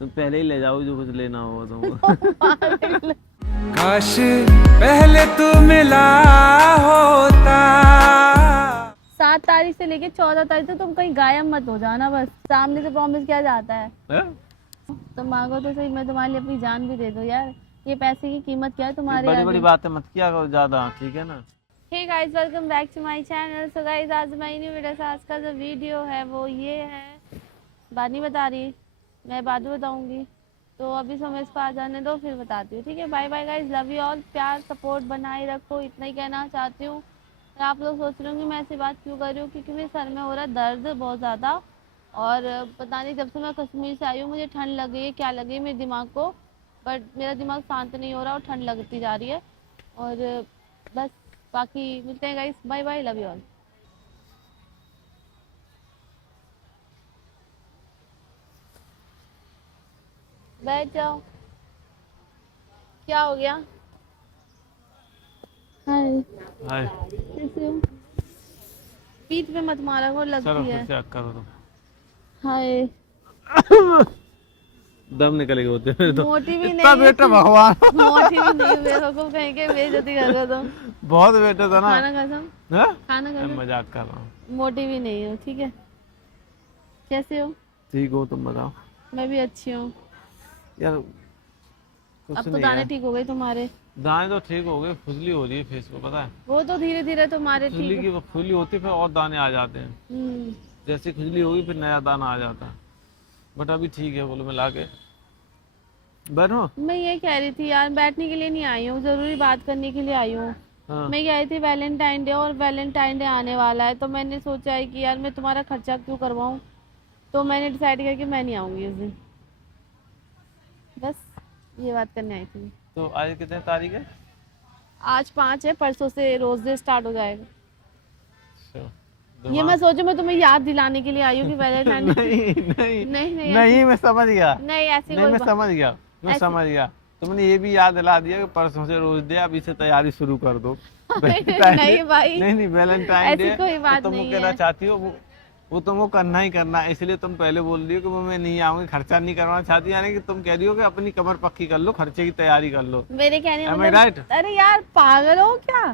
तुम पहले ही ले जाओ जो कुछ लेना होगा तुमको। काश पहले तू मिला होता। 7 तारीख से लेके 14 तारीख तक तुम कहीं गायब मत हो जाना, बस सामने से प्रॉमिस किया जाता है। तुम मांगो तो सही, मैं तुम्हारे लिए अपनी जान भी दे दूं यार। ये पैसे की कीमत क्या है तुम्हारे बड़ी आगे? बड़ी बातें मत किया करो ज्यादा, ठीक है ना। Hey guys, welcome back to my channel. So guys, आज मैं न्यू वीडियो से आज का जो वीडियो है वो ये है, बात नहीं बता रही, मैं बाद में बताऊंगी। तो अभी समय इस पर आ जाने दो, फिर बताती हूँ, ठीक है। Bye bye guys, love you all, प्यार सपोर्ट बनाए रखो, इतना ही कहना चाहती हूँ। आप लोग सोच रहे होंगे मैं ऐसी बात क्यों कर रही हूँ, क्योंकि मेरे सर में हो रहा है दर्द बहुत ज़्यादा, और पता नहीं जब से मैं कश्मीर से आई हूँ मुझे ठंड लग गई है, क्या लगी है मेरे दिमाग को, बट मेरा दिमाग शांत नहीं हो रहा और ठंड लगती जा रही है। और बस बाकी मिलते हैं guys, bye bye, love you all. बैठ जाओ। क्या हो गया? हाय, हाय, कैसे हो? पीठ पे मत मारा को, चलो लगती फिर है। से करो तुम। हाय, दम निकलेगा होते मेरे तो। मोटी भी इतना नहीं बेटा भगवान। मोटी भी नहीं हूँ, मेरे को कहीं के बेइज्जती कर रहे हो तुम। बहुत बेटा था ना। खाना कसम, हाँ? खाना मैं कसम, मजाक कर रहा हूँ। मोटी भी नहीं हूँ, ठीक है। कैसे हो? ठीक हो तुम बताओ। मैं भी अच्छी हूँ। यार अब कुछ तो नहीं दाने है। ठीक हो गए तुम्हारे। दाने तो ठीक हो गए, खुजली हो रही है फेस पे, पता है। वो तो धीरे धीरे तुम्हारे खुजली ठीक। की वो खुजली होती है, फिर और दाने आ जाते हैं। हम्म, जैसे खुजली होगी फिर नया दाना आ जाता है। बट अभी ठीक है, बोलो मिला के बैठो। मैं ये कह रही थी यार, बैठने के लिए नहीं आई हूँ, जरूरी बात करने के लिए आई हूँ। हाँ। मैं कह रही थी वैलेंटाइन डे, और वैलेंटाइन डे आने वाला है, तो मैंने सोचा है कि यार मैं तुम्हारा खर्चा क्यों करवाऊँ, तो मैंने डिसाइड किया कि मैं नहीं आऊँगी उस दिन। बस ये बात करने आई थी। तो आज कितने तारीख है? आज 5 है, परसों से रोज डे स्टार्ट हो जाएगा। अच्छा, ये मैं सोचू मैं तुम्हें याद दिलाने के लिए आई हूँ कि वैलेंटाइन नहीं नहीं नहीं नहीं नहीं, मैं समझ गया। नहीं, ऐसी नहीं कोई मैं बात समझ गया, मैं ऐसी- समझ गया। तुमने ये भी याद दिला दिया कि परसों से रोज डे, अब इसे तैयारी शुरू कर दो। नहीं भाई, नहीं नहीं, वैलेंटाइन ऐसी डे कोई बात तुम नहीं कहना है। चाहती हो वो तुमको करना ही करना है, इसलिए तुम पहले बोल रही हो कि वो मैं नहीं आऊंगी, खर्चा नहीं करवाना चाहती, यानी कि तुम कह रही हो कि अपनी कमर पक्की कर लो, खर्चे की तैयारी कर लो। मेरे कहने का Am I मतलब, right? अरे यार पागल हो क्या?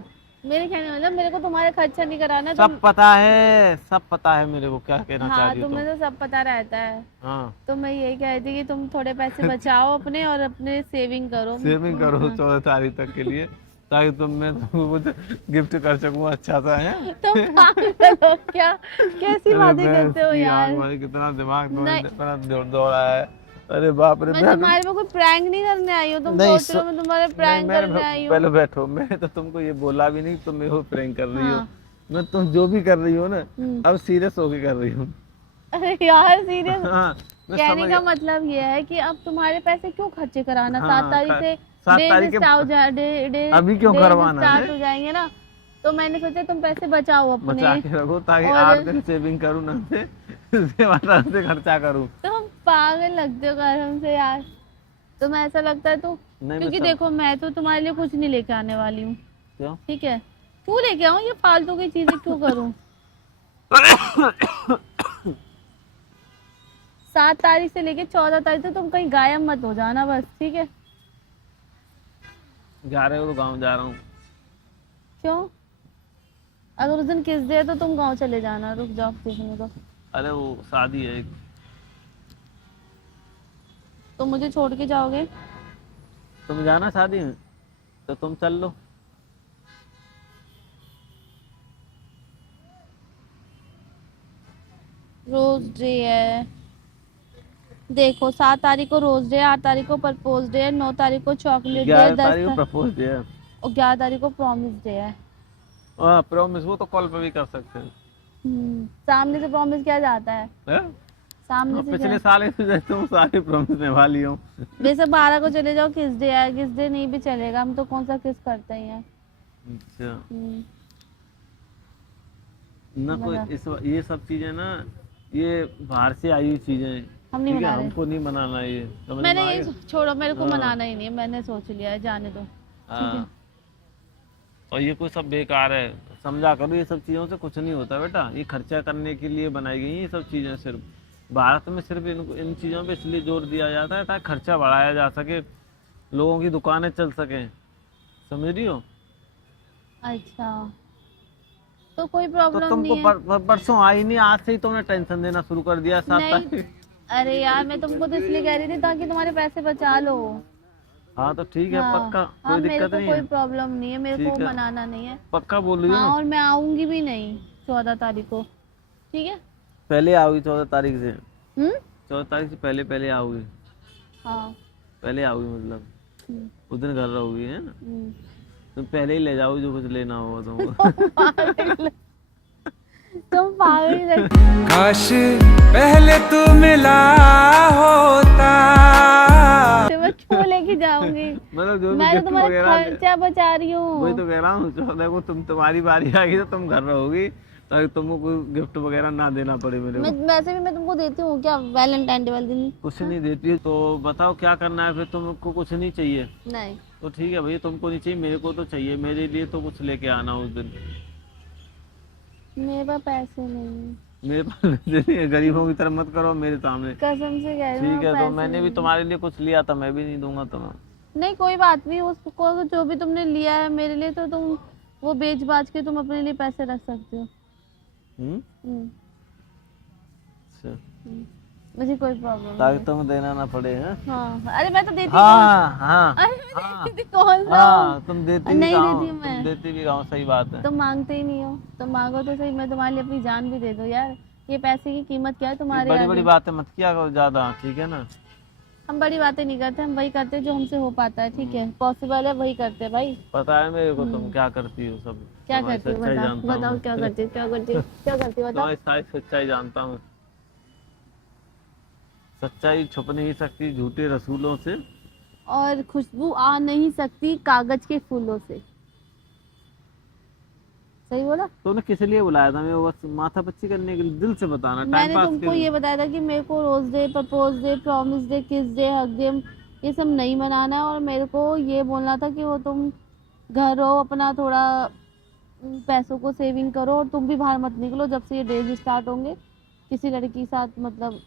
मेरे कहने का मतलब मेरे को तुम्हारे खर्चा नहीं कराना। सब पता है, सब पता है मेरे को क्या कहना चाह हाँ, रही हो तुम्हें तुम। तो सब पता रहता है। हाँ, तो मैं यही कह रही थी कि तुम थोड़े पैसे बचाओ अपने, और अपने सेविंग करो। सेविंग करो 14 तारीख तक के लिए, ताकि मैं तुमको कुछ गिफ्ट कर सकूं अच्छा सा है। तुम पागल हो क्या? कैसी अरे बातें भैंस करते हो की यार? आंख वाली, कितना दिमाग नहीं। दौड़ा है। अरे बाप रे, मैं तुम्हारे में कोई प्रैंक नहीं करने आई हूँ, तुम नहीं, सोच रहे हो मैं तुम्हारे नहीं, प्रैंक करने आई हूँ। पहले बैठो, मैं तो तुमको ये बोला भी नहीं, तुम मेरे को प्रैंक कर रही हो। हाँ। मैं तुम जो भी कर रही हो ना, हम्म। अब सीरियस होके कर रही हूँ। अरे यार सीरियस, हाँ, मैं कहने समझ का मतलब ये है कि अब तुम्हारे पैसे क्यों खर्चे कराना? हाँ, 7 तारीख से 7 डेज तारीख के अभी क्यों करवाना स्टार्ट है? हो जाएंगे ना, तो मैंने सोचा तुम पैसे बचाओ अपने। बचा के रखो, ताकि और 8 दिन सेविंग करूँ ना से उसके बाद आराम से खर्चा करूँ। तुम पागल लगते हो कसम से यार, तुम्हें ऐसा लगता है तो? नहीं, क्योंकि मैं देखो मैं तो तुम्हारे लिए कुछ नहीं लेके आने वाली हूँ, क्यों? ठीक है। क्यों लेके आऊँ, ये फालतू की चीजें क्यों करूँ? 7 तारीख से लेके 14 तारीख तक तुम कहीं गायब मत हो जाना, बस ठीक है। जा रहे हो तो गाँव जा रहा हूँ। क्यों? अगर उस दिन किस दे तो तुम गांव चले जाना, रुक जाओ देखने को। अरे वो शादी है एक। तो मुझे छोड़ के जाओगे? तुम जाना शादी में, तो तुम चल लो। रोज डे है, देखो 7 तारीख को रोज डे, 8 तारीख को प्रपोज डे है, 9 तारीख को चॉकलेट डे, 11 तारीख को प्रपोज डे है। और 11 तारीख को प्रॉमिस डे है। हाँ, प्रॉमिस वो तो कॉल पे भी कर सकते हैं। सामने से प्रॉमिस किया जाता है, हैं? सामने से पिछले साल ऐसे तुम सारे प्रॉमिस निभा ली हो। वैसे 12 को चले जाओ, किस डे है, किस डे नहीं भी चलेगा, हम तो कौन सा किस करते ही हैं। अच्छा, हम्म, ना कोई ये सब चीजें ना, ये बाहर से आई हुई चीजें हैं, हम नहीं ठीक है, मना रहे। हमको नहीं मनाना ये, समझ में मैंने आ ये गया? छोड़ो, मेरे को हाँ। मनाना ही नहीं है, मैंने सोच लिया है, जाने दो। हाँ, और ये कोई सब बेकार है, समझा करो, ये सब चीजों से कुछ नहीं होता बेटा, ये खर्चा करने के लिए बनाई गई हैं ये सब चीजें सिर्फ। भारत में सिर्फ इन चीज़ों पे इसलिए जोर दिया जाता है ताकि खर्चा बढ़ाया जा सके, लोगों की दुकानें चल सकें, समझ रही हो? अच्छा, तो कोई तो प्रॉब्लम तुमको नहीं है। परसों आई नहीं, आज से ही तुमने टेंशन देना शुरू कर दिया 7 नहीं, तारीख। अरे यार मैं तुमको तो इसलिए कह रही थी ताकि तुम्हारे पैसे बचा लो। हाँ तो ठीक है, हाँ पक्का, हाँ, कोई मेरे दिक्कत को नहीं कोई है, प्रॉब्लम नहीं है, मेरे को ठीक है, मनाना नहीं है। पक्का बोल रही हो हाँ, ना? और मैं आऊंगी भी नहीं 14 तारीख को, ठीक है। पहले आओगी 14 तारीख से? हम्म। 14 तारीख से पहले पहले आओगी? हाँ। पहले आओगी मतलब हम्म, उस दिन घर रहोगी, है ना? हम्म। तुम पहले ही ले जाओगी जो कुछ लेना होगा तुमको। तुम पागल लग- काश पहले तू मिला होता। मैं क्यों लेके जाऊंगी? मतलब जो भी मैं तो गिफ्ट तुम्हारा वगैरह खर्चा बचा रही वही हूँ। तो कह रहा हूँ, 14 को तुम्हारी बारी आएगी तो तुम घर रहोगी, ताकि तुमको कोई गिफ्ट वगैरह ना देना पड़े मेरे मैं को। वैसे भी मैं तुमको देती हूँ क्या वैलेंटाइन डे वाले दिन? कुछ नहीं देती है तो बताओ क्या करना है फिर? तुमको कुछ नहीं चाहिए नहीं। तो ठीक है भैया, तुमको नहीं चाहिए, मेरे को तो चाहिए, मेरे लिए तो कुछ लेके आना उस दिन। मेरे पास पैसे नहीं है, मेरे पास पैसे नहीं है, गरीबों की तरह मत करो मेरे सामने, कसम से कह रही हूँ, ठीक है? तो पैसे मैंने भी नहीं। तुम्हारे लिए कुछ लिया था, मैं भी नहीं दूंगा तुम्हें। नहीं कोई बात नहीं, उसको जो भी तुमने लिया है मेरे लिए तो तुम वो बेच बाच के तुम अपने लिए पैसे रख सकते हो। हम्म? हम्म, अच्छा, मुझे कोई प्रॉब्लम ताकि नहीं। तुम्हें देना ना पड़े, हैं? हाँ, अरे मैं तो देती हाँ हाँ अरे मैं हाँ देती कौन सा हाँ, हूँ? तुम देती भी नहीं कहाँ हो? देती हूँ मैं। तुम देती भी कहाँ हो? सही बात है। तुम मांगते ही नहीं हो, तुम मांगो तो सही, मैं तुम्हारे लिए अपनी जान भी दे दूँ यार। ये पैसे की कीमत क्या है तुम्हारे बड़ी आगे? बड़ी बातें मत किया करो ज्यादा, ठीक है ना? हम बड़ी बातें नहीं करते, हम वही करते हैं जो हमसे हो पाता है, ठीक है? पॉसिबल है वही करते हैं भाई। पता है मेरे को तुम क्या करती हो सब, क्या तुम्हारी करती हो सच्चाई बताओ, जानता हूँ बताओ मैं। क्या करती हो, क्या करती हो, क्या करती हो बताओ। तुम्हारी सारी सच्चाई जानता हूँ। सच्चाई छुप नहीं सकती झूठे रसूलों से, और खुशबू आ नहीं सकती कागज के फूलों से। सही बोला? तुमने किस लिए बुलाया था? मैं बस माथा पच्ची करने के लिए? दिल से बताना, टाइम मैंने पास के तुमको लिए? ये बताया था कि मेरे को rose day, propose day, promise day, kiss day, hug day, ये सब नहीं मनाना है। और मेरे को ये बोलना था कि वो तुम घर रहो, अपना थोड़ा पैसों को सेविंग करो, और तुम भी बाहर मत निकलो जब से ये डेज स्टार्ट होंगे किसी लड़की के साथ, मतलब।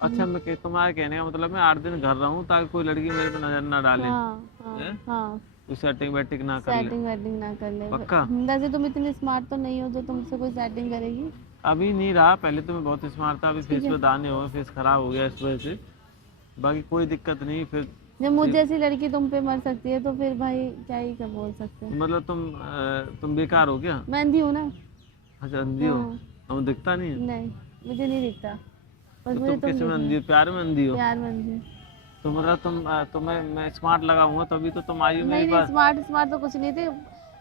अच्छा, तुम्हारे कहने का मतलब मैं 8 दिन घर रहूं ताकि कोई लड़की मेरे पे नजर ना डाले, हाँ हाँ हैं? हाँ, कोई सेटिंग वेटिंग ना कर ले? सेटिंग वेटिंग ना कर ले। पक्का? वैसे तुम इतनी स्मार्ट तो नहीं हो जो तुमसे कोई सेटिंग करेगी। अभी नहीं रहा, पहले तो मैं बहुत स्मार्ट था, अभी फेस है। पे दाने हो गए, फेस खराब हो गया इस वजह से, बाकी कोई दिक्कत नहीं। फिर जब मुझ जैसी लड़की तुम पे मर सकती है तो फिर भाई क्या ही कर बोल सकते हैं। मतलब तुम बेकार हो क्या? मैं अंधी हूँ ना। अच्छा, अंधी हो? हाँ। हमें दिखता नहीं है? नहीं, मुझे नहीं दिखता, बस तो मुझे तुम तुम किस में दिखना। अंधी हो? प्यार में अंधी हो? प्यार में अंधी हूँ। तो मतलब तुम्हें मैं स्मार्ट लगाऊंगा तभी तो तुम आई हो मेरे नहीं पास। स्मार्ट स्मार्ट तो कुछ नहीं थे।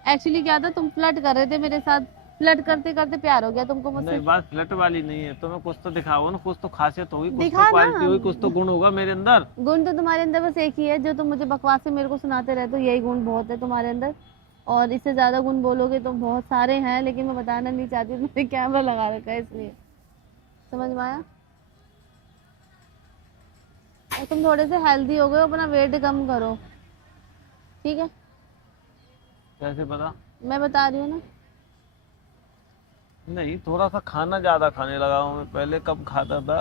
एक्चुअली क्या था, तुम फ्लर्ट कर रहे थे मेरे साथ, फ्लर्ट करते करते प्यार हो गया तुमको मुझसे। नहीं, बात फ्लर्ट वाली नहीं है, तुम्हें कुछ तो दिखाओ ना, कुछ तो खासियत होगी, कुछ दिखा तो क्वालिटी ना। होगी, कुछ तो गुण होगा मेरे अंदर। गुण तो तुम्हारे अंदर बस एक ही है, जो तुम मुझे बकवास से मेरे को सुनाते रहते हो, यही गुण बहुत है तुम्हारे अंदर। और इससे ज्यादा गुण बोलोगे तो बहुत सारे हैं, लेकिन मैं बताना नहीं चाहती, मैंने कैमरा लगा रखा है इसलिए। समझ में आया? और तुम थोड़े से हेल्दी हो गए हो, अपना वेट कम करो, ठीक है? कैसे पता? मैं बता रही हूँ ना। नहीं, थोड़ा सा खाना ज्यादा खाने लगा हूँ मैं, पहले कम खाता था,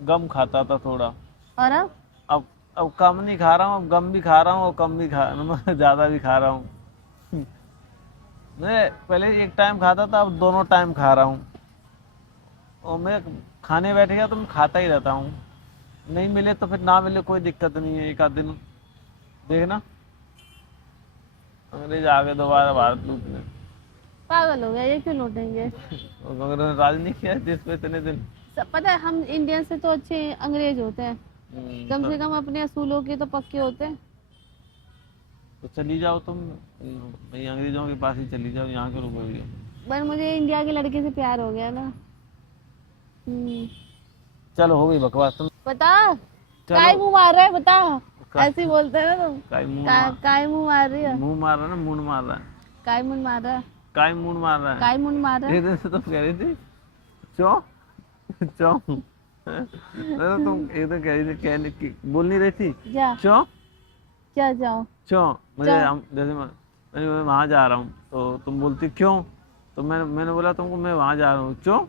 गम खाता था थोड़ा, और अब अब कम नहीं खा रहा हूँ, अब गम भी खा रहा हूँ और कम भी ज्यादा भी खा रहा हूँ। मैं पहले एक टाइम खाता था, अब दोनों टाइम खा रहा हूँ, और मैं खाने बैठ गया तो मैं खाता ही रहता हूँ, नहीं मिले तो फिर ना मिले कोई दिक्कत नहीं है, एक आध दिन देखना अंग्रेज आ गए दोबारा भारत लूटने। पागल हो गया, ये क्यों लौटेंगे? और अगर उन्होंने राज नहीं किया देश पे इतने दिन। सब पता है, हम इंडियन से तो अच्छे अंग्रेज होते हैं, कम से कम अपने असूलों के तो पक्के होते हैं। तो चली जाओ तुम, भाई अंग्रेजों के पास ही चली जाओ, यहाँ क्यों रुकोगे? पर मुझे इंडिया के लड़के से प्यार हो गया ना। चलो हो गई बकवास, तुम बता, चलो। काय मुंह मार रहा है बता, ऐसे ही बोलते हैं ना तुम। काय मुंह काय मुंह मार रही है, मुंह मार रहा है ना, मुंड मार रहा है, काय मुंह मार रहा है, काय मुंड मार रहा है। काय मुंह मार रहा है। एक दिन से तुम कह रही थी चौ चौ, तुम एक दिन कह रही थी, कहने की बोल नहीं रही थी जा, चौ क्या जाओ? चौ, मुझे चौ। जैसे मैं वहाँ जा रहा हूँ तो तुम बोलती क्यों, तो मैंने बोला तुमको मैं वहाँ जा रहा हूँ, चौ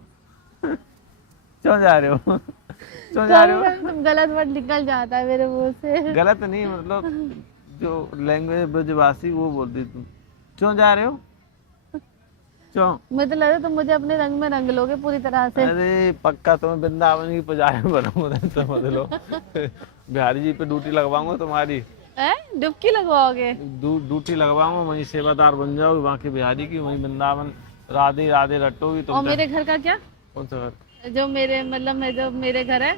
क्यों जा रहे हो? क्यों जा रहे हो? तुम गलत वर्ड निकल जाता है मेरे मुंह से। गलत नहीं, मतलब जो लैंग्वेज ब्रजवासी वो बोलती तुम। क्यों जा रहे हो? क्यों? मुझे तो लग रहा है तुम मुझे अपने रंग में रंग लोगे पूरी तरह से। अरे पक्का तुम्हें वृंदावन की पुजारी बनाऊंगा, समझ लो। बिहारी जी पे ड्यूटी लगवाऊंगा तुम्हारी। डुबकी लगवाओगे? ड्यूटी लगवाऊंगा, वहीं सेवादार बन जाओगी वहाँ की बिहारी की, वहीं वृंदावन राधे राधे रटोगी तुम। और मेरे घर का क्या? कौन सा घर? जो मेरे मतलब जो मेरे घर है,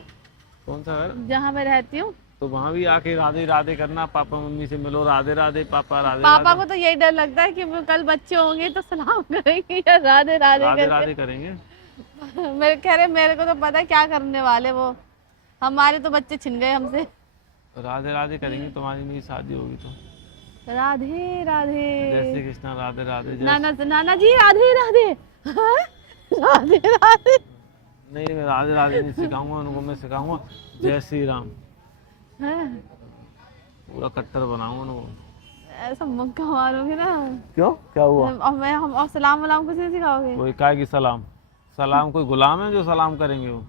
कौन सा घर? जहाँ मैं रहती हूँ। तो वहाँ भी आके राधे राधे करना, पापा मम्मी से मिलो, राधे राधे पापा राधे पापा राधे। को तो यही डर लगता है कि वो कल बच्चे होंगे तो सलाम करेंगे या राधे राधे राधे करके। राधे करेंगे। मेरे कह रहे मेरे को तो पता है क्या करने वाले वो, हमारे तो बच्चे छिन गए हमसे। राधे राधे करेंगे, तुम्हारी मेरी शादी होगी तो। राधे राधे। जय श्री कृष्णा, राधे राधे। नाना जी राधे राधे। हाँ? राधे राधे। नहीं, मैं राधे राधे नहीं सिखाऊंगा उनको, मैं सिखाऊंगा जय श्री राम, हाँ? पूरा कट्टर बनाऊंगा उनको। ऐसा मक्का मारोगे ना। क्यों, क्या हुआ? और सलाम वलाम कुछ नहीं सिखाओगे? कोई काय की सलाम? सलाम कोई गुलाम है जो सलाम करेंगे? वो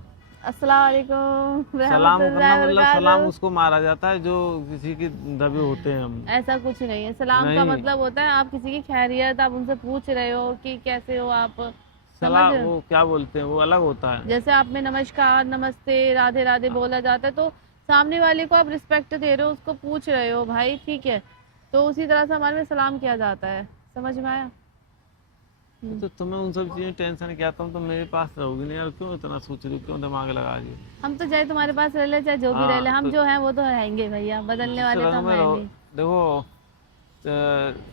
अस्सलाम वालेकुम सलाम करना रहमतुल्लाहि मतलब वबरकातुहू। सलाम उसको मारा जाता है जो किसी के दबे होते हैं हम। ऐसा कुछ नहीं है, सलाम का नहीं। मतलब होता है आप किसी की खैरियत, आप उनसे पूछ रहे हो कि कैसे हो आप। सलाम समझ? वो क्या बोलते हैं, वो अलग होता है। जैसे आप में नमस्कार नमस्ते राधे राधे बोला जाता है, तो सामने वाले को आप रिस्पेक्ट दे रहे हो, उसको पूछ रहे हो भाई ठीक है, तो उसी तरह से हमारे में सलाम किया जाता है। समझ में आया? तो तुम्हें उन सब चीजें टेंशन क्या, तुम मेरे पास रहोगी नहीं यार, क्यों इतना सोच रही हो, क्यों दिमाग लगा रही हो? हम तो चाहे तुम्हारे पास रह ले चाहे जो भी रह ले, हम जो हैं वो तो रहेंगे भैया, बदलने वाले तो रंग हम में हैं रहो। नहीं। देखो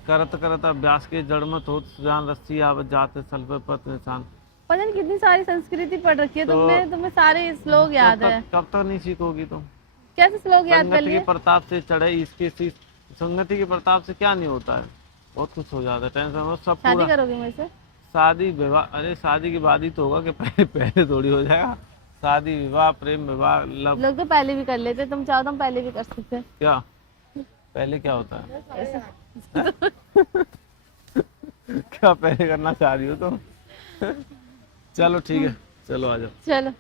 करत करत अभ्यास के जड़ मत हो, जान रस्सी आवत जाते सल पे पत निशान। पता नहीं कितनी सारी संस्कृति पढ़ रखी है तो- तुमने, तुम्हें सारे श्लोक याद है। कब तक नहीं सीखोगी तुम? कैसे श्लोक याद कर संगति के लिए? प्रताप से चढ़े इसके संगति के प्रताप से क्या नहीं होता है, बहुत कुछ हो जाता है, टेंशन मत, सब शादी पूरा। करोगे मेरे से? शादी विवाह, अरे शादी के बाद ही तो होगा कि पहले पहले थोड़ी हो जाएगा। शादी विवाह प्रेम विवाह लव लोग तो पहले भी कर लेते, तुम चाहो तो हम पहले भी कर सकते हैं। क्या पहले क्या होता है? क्या पहले करना चाह रही हो तुम? चलो ठीक है, चलो आ जाओ। चलो।